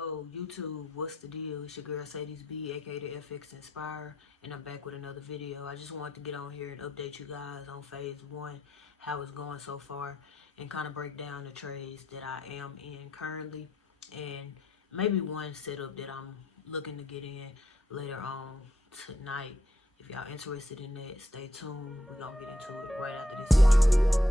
Yo, YouTube, what's the deal? It's your girl Sadie's B, aka the FX Inspire, and I'm back with another video. I just wanted to get on here and update you guys on phase one, how it's going so far, and kind of break down the trades that I am in currently, and maybe one setup that I'm looking to get in later on tonight. If y'all interested in that, stay tuned. We're gonna get into it right after this video.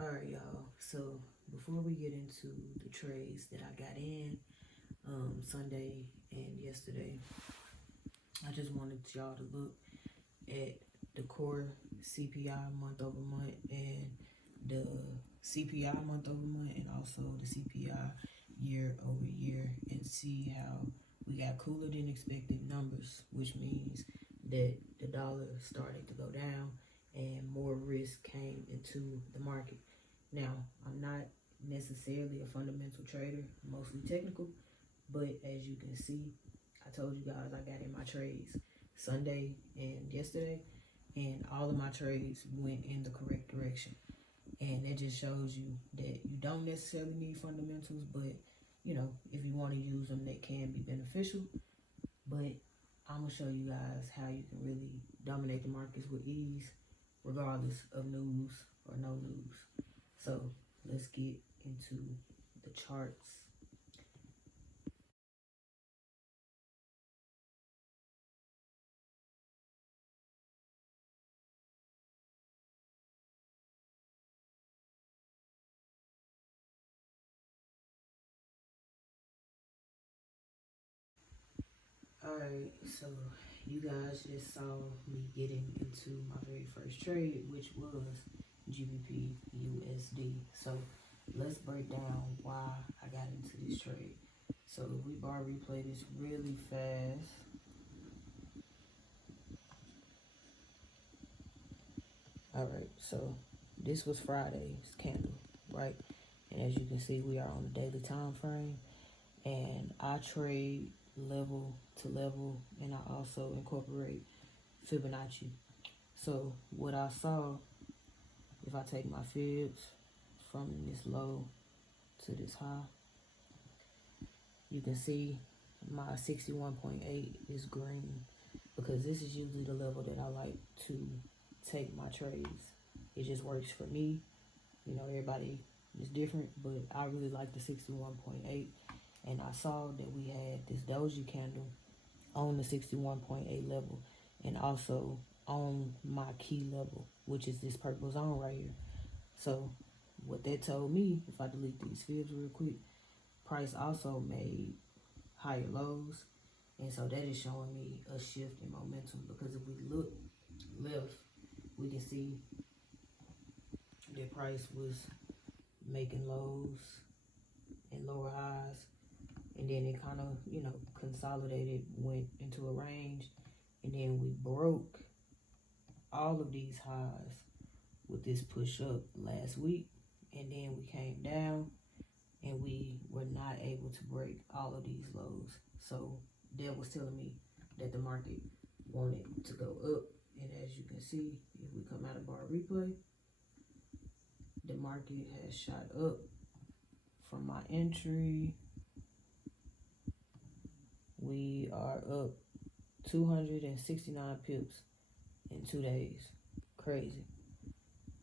Alright, y'all. So before we get into the trades that I got in Sunday and yesterday, I just wanted y'all to look at the core CPI month over month and the CPI month over month and also the CPI year over year and see how we got cooler than expected numbers, which means that the dollar started to go down and more risk came into the market. Now, I'm not necessarily a fundamental trader, mostly technical, but as you can see, I told you guys I got in my trades Sunday and yesterday, and all of my trades went in the correct direction. And that just shows you that you don't necessarily need fundamentals, but you know, if you want to use them, they can be beneficial. But I'm gonna show you guys how you can really dominate the markets with ease, regardless of news or no news. So let's get into the charts. Alright, so you guys just saw me getting into my very first trade, which was GBP USD. So let's break down why I got into this trade. So if we bar replay this really fast. Alright, so this was Friday's candle, right? And as you can see, we are on the daily time frame. And I trade level to level, and I also incorporate Fibonacci. So what I saw, if I take my fibs from this low to this high, you can see my 61.8 is green, because this is usually the level that I like to take my trades. It just works for me. You know, everybody is different, but I really like the 61.8. And I saw that we had this doji candle on the 61.8 level and also on my key level, which is this purple zone right here. So what that told me, if I delete these fibs real quick, price also made higher lows. And so that is showing me a shift in momentum, because if we look left, we can see that price was making lows and lower highs, and then it kind of, you know, consolidated, went into a range, and then we broke all of these highs with this push up last week, and then we came down and we were not able to break all of these lows. So that was telling me that the market wanted to go up. And as you can see, if we come out of bar replay, the market has shot up from my entry. We are up 269 pips in 2 days. Crazy.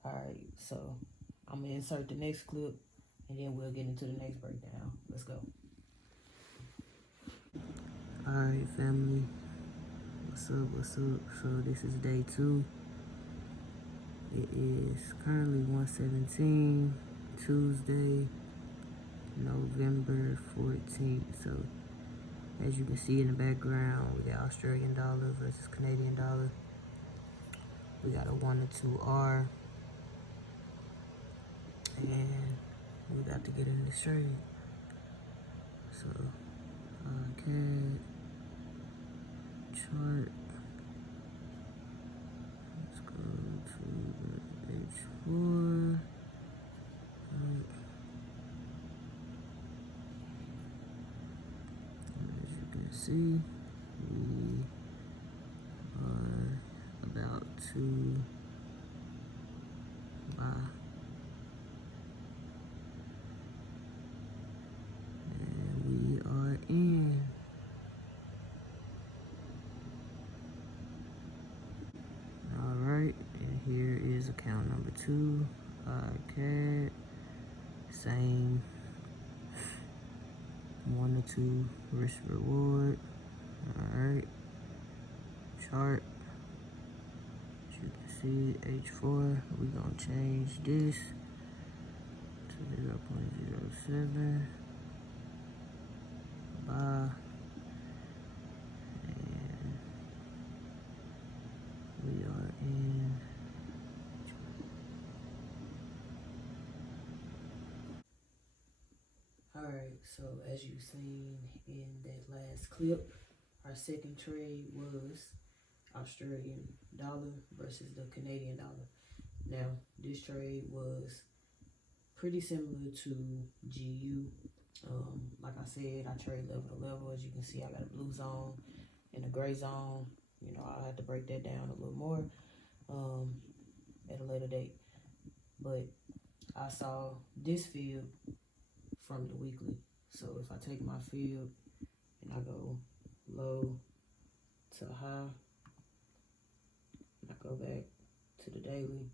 Alright, so I'm going to insert the next clip and then we'll get into the next breakdown. Let's go. Alright, family. What's up? What's up? So this is day 2. It is currently 1:17, Tuesday, November 14th. So as you can see in the background, we got Australian dollar versus Canadian dollar. We got a 1 to 2 R. And we about to get in this trade. So, CAD chart. Let's go to the H4. As you can see, we to buy. And we are in. Alright, and here is account number 2. CAD. Same 1 to 2 risk reward. Alright. Chart. As you can see, H4. We're gonna change this to 0.07. Buy. And we are in. Alright, so as you've seen in that last clip, our second trade was Australian dollar versus the Canadian dollar. Now, this trade was pretty similar to GU. Like I said, I trade level to level. As you can see, I got a blue zone and a gray zone. You know, I'll have to break that down a little more at a later date. But I saw this field from the weekly. So if I take my field and I go low to high, and I go back to the daily,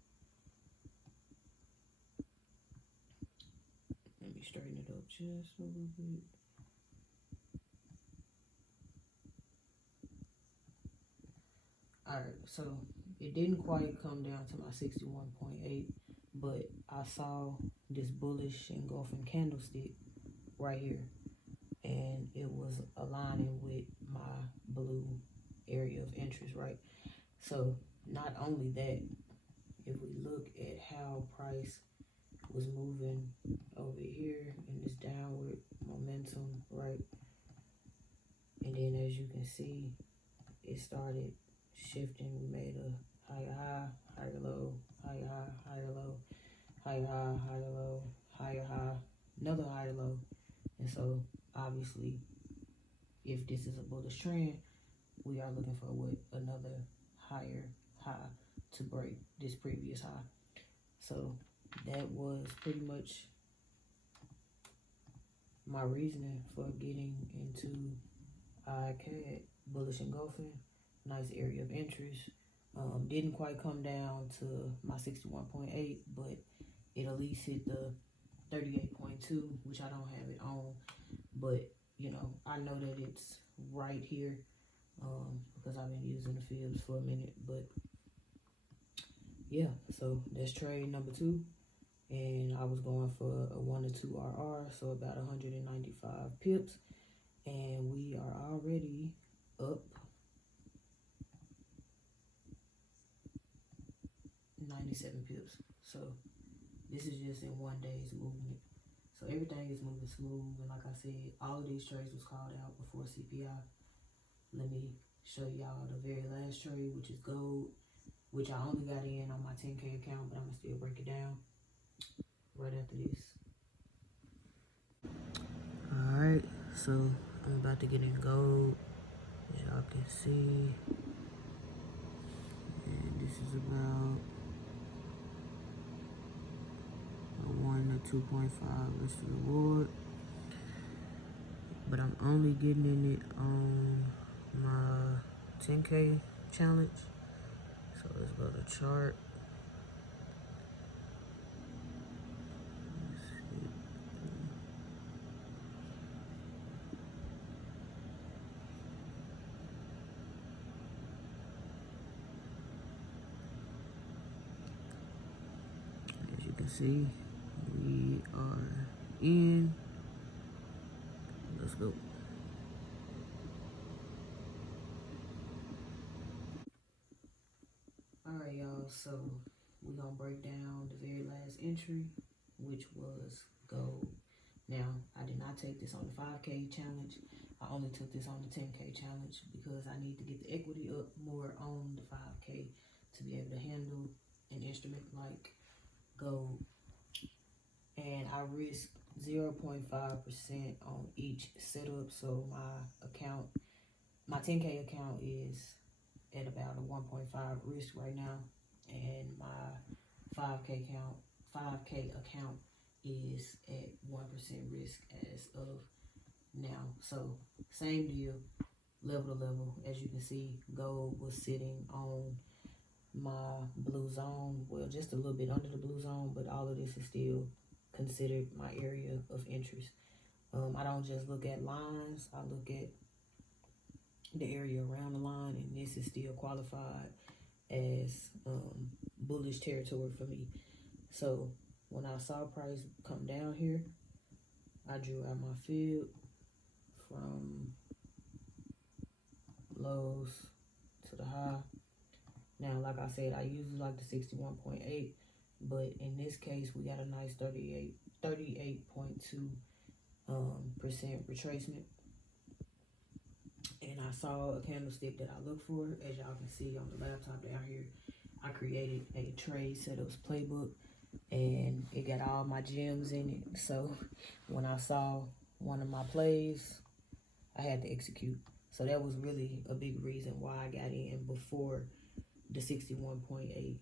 let me straighten it up just a little bit. Alright, so it didn't quite come down to my 61.8, but I saw this bullish engulfing candlestick right here, and it was aligning with my blue area of interest, right? So not only that, if we look at how price was moving over here in this downward momentum, right? And then as you can see, it started shifting. We made a higher high, higher low, higher high, higher low, higher high, higher low, higher high, another higher low. And so obviously, if this is a bullish trend, we are looking for what? Another higher high to break this previous high. So that was pretty much my reasoning for getting into ICAD, bullish engulfing, nice area of interest. Didn't quite come down to my 61.8, but it at least hit the 38.2, which I don't have it on, but you know, I know that it's right here because I've been using the fields for a minute. But yeah, so that's trade number 2, and I was going for a 1 to 2 RR, so about 195 pips, and we are already up 97 pips. So this is just in one day's movement. So everything is moving smooth, and like I said, all of these trades was called out before CPI. Let me show y'all the very last trade, which is gold, which I only got in on my 10K account, but I'm gonna still break it down right after this. Alright, so I'm about to get in gold, as y'all can see, and this is about a 1 to 2.5 risk to reward, but I'm only getting in it on my 10K challenge. So let's go to chart. As you can see, we are in. Let's go. Alright, y'all, so we're gonna break down the very last entry, which was gold. Now, I did not take this on the 5K challenge. I only took this on the 10K challenge because I need to get the equity up more on the 5K to be able to handle an instrument like gold. And I risk 0.5% on each setup. So my account, my 10K account is at about a 1.5 risk right now, and my 5K account is at 1% risk as of now. So same deal, level to level. As you can see, gold was sitting on my blue zone, well, just a little bit under the blue zone, but all of this is still considered my area of interest. I don't just look at lines, I look at the area around the line, and this is still qualified as bullish territory for me. So when I saw price come down here, I drew out my field from lows to the high. Now, like I said, I usually like the 61.8, but in this case, we got a nice 38.2 percent retracement. And I saw a candlestick that I look for. As y'all can see on the laptop down here, I created a trade setups playbook, and it got all my gems in it. So when I saw one of my plays, I had to execute. So that was really a big reason why I got in before the 61.8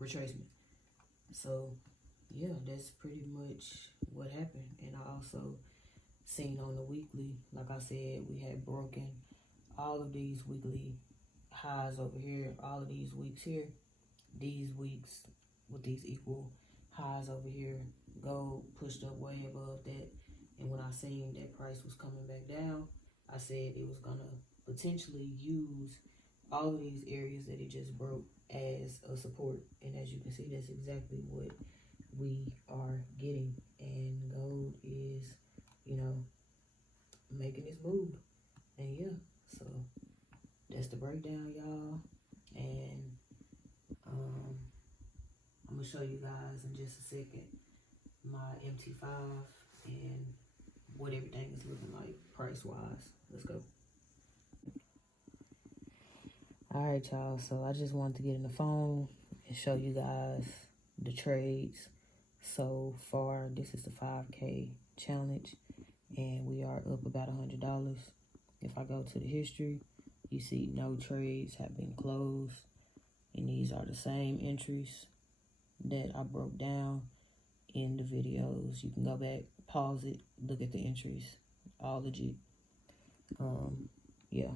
retracement. So yeah, that's pretty much what happened. And I also seen on the weekly, like I said, we had broken all of these weekly highs over here, all of these weeks here, these weeks with these equal highs over here. Gold pushed up way above that, and when I seen that price was coming back down, I said it was gonna potentially use all of these areas that it just broke as a support. And as you can see, that's exactly what we are getting. And gold is, you know, making its move. And yeah, so that's the breakdown, y'all. And I'm gonna show you guys in just a second my MT5 and what everything is looking like price wise. Let's go. All right, y'all, so I just wanted to get in the phone and show you guys the trades so far. This is the 5K challenge, and we are up about $100. If I go to the history, you see no trades have been closed, and these are the same entries that I broke down in the videos. You can go back, pause it, look at the entries, all legit. Yeah.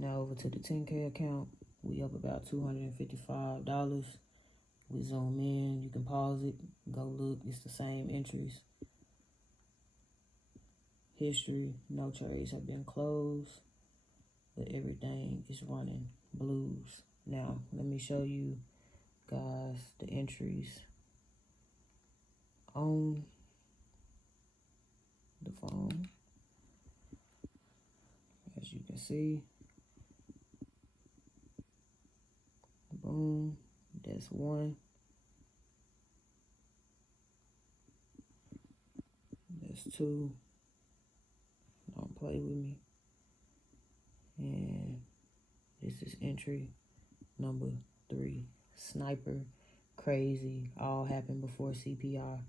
Now over to the 10K account, we up about $255. We zoom in, you can pause it, go look, it's the same entries. History, no trades have been closed, but everything is running blues. Now, let me show you guys the entries on the phone. As you can see, boom, that's one. That's two. Don't play with me. And this is entry number 3. Sniper, crazy, all happened before CPI.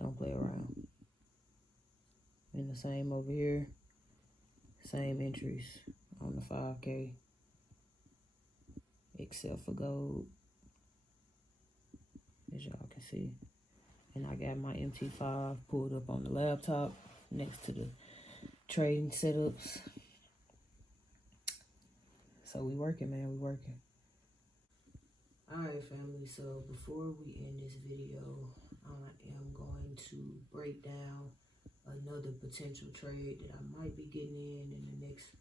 Don't play around. And the same over here, same entries on the 5K, except for gold, as y'all can see. And I got my MT5 pulled up on the laptop next to the trading setups. So we working, man, we working. Alright, family, so before we end this video, I am going to break down another potential trade that I might be getting in the next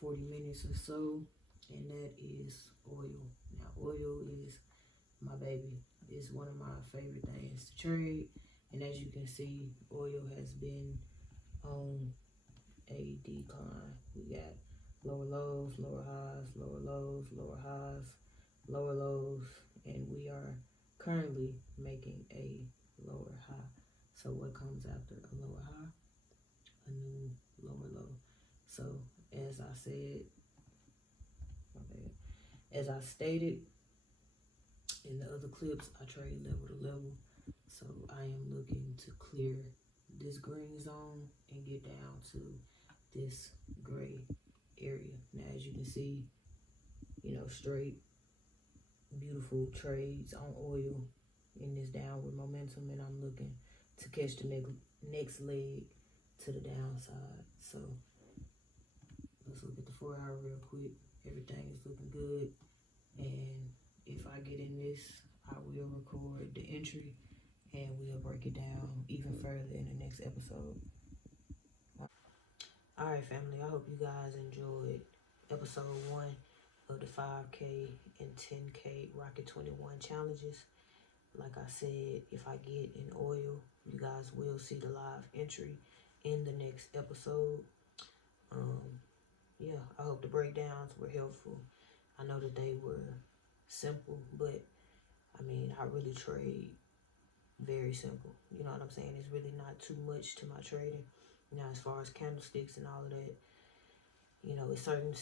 40 minutes or so, and that is oil. Now, oil is my baby. It's one of my favorite things to trade, and as you can see, oil has been on a decline. We got lower lows, lower highs, lower lows, lower highs, lower lows, and we are currently making a lower high. So what comes after a lower high? A new lower low. So as I said, as I stated in the other clips, I trade level to level. So I am looking to clear this green zone and get down to this gray area. Now, as you can see, straight, beautiful trades on oil in this downward momentum, and I'm looking to catch the next leg to the downside. So let's look at the 4 hour real quick. Everything is looking good, and if I get in this, I will record the entry and we'll break it down even further in the next episode. Alright, family, I hope you guys enjoyed episode 1 of the 5K and 10K Rocket21 challenges. Like I said, if I get in oil, you guys will see the live entry in the next episode. Yeah, I hope the breakdowns were helpful. I know that they were simple, but I mean, I really trade very simple. You know what I'm saying? It's really not too much to my trading. As far as candlesticks and all of that, it's certain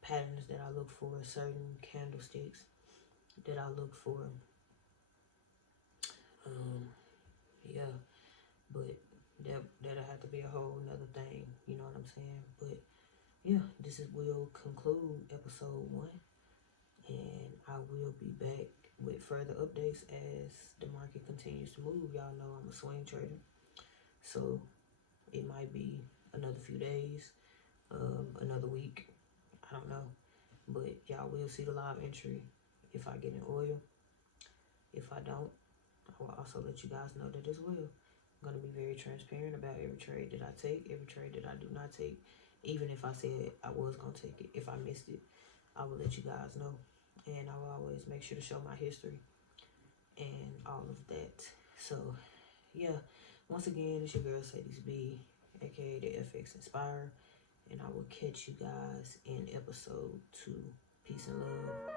patterns that I look for, certain candlesticks that I look for. Yeah, but that'll have to be a whole nother thing. You know what I'm saying? But yeah, will conclude episode 1, and I will be back with further updates as the market continues to move. Y'all know I'm a swing trader, so it might be another few days, another week, I don't know, but y'all will see the live entry if I get in oil. If I don't, I will also let you guys know that as well. I'm going to be very transparent about every trade that I take, every trade that I do not take. Even if I said I was going to take it, if I missed it, I will let you guys know. And I will always make sure to show my history and all of that. So, yeah, once again, it's your girl Sadie's B, aka the FX Inspire, and I will catch you guys in episode 2. Peace and love.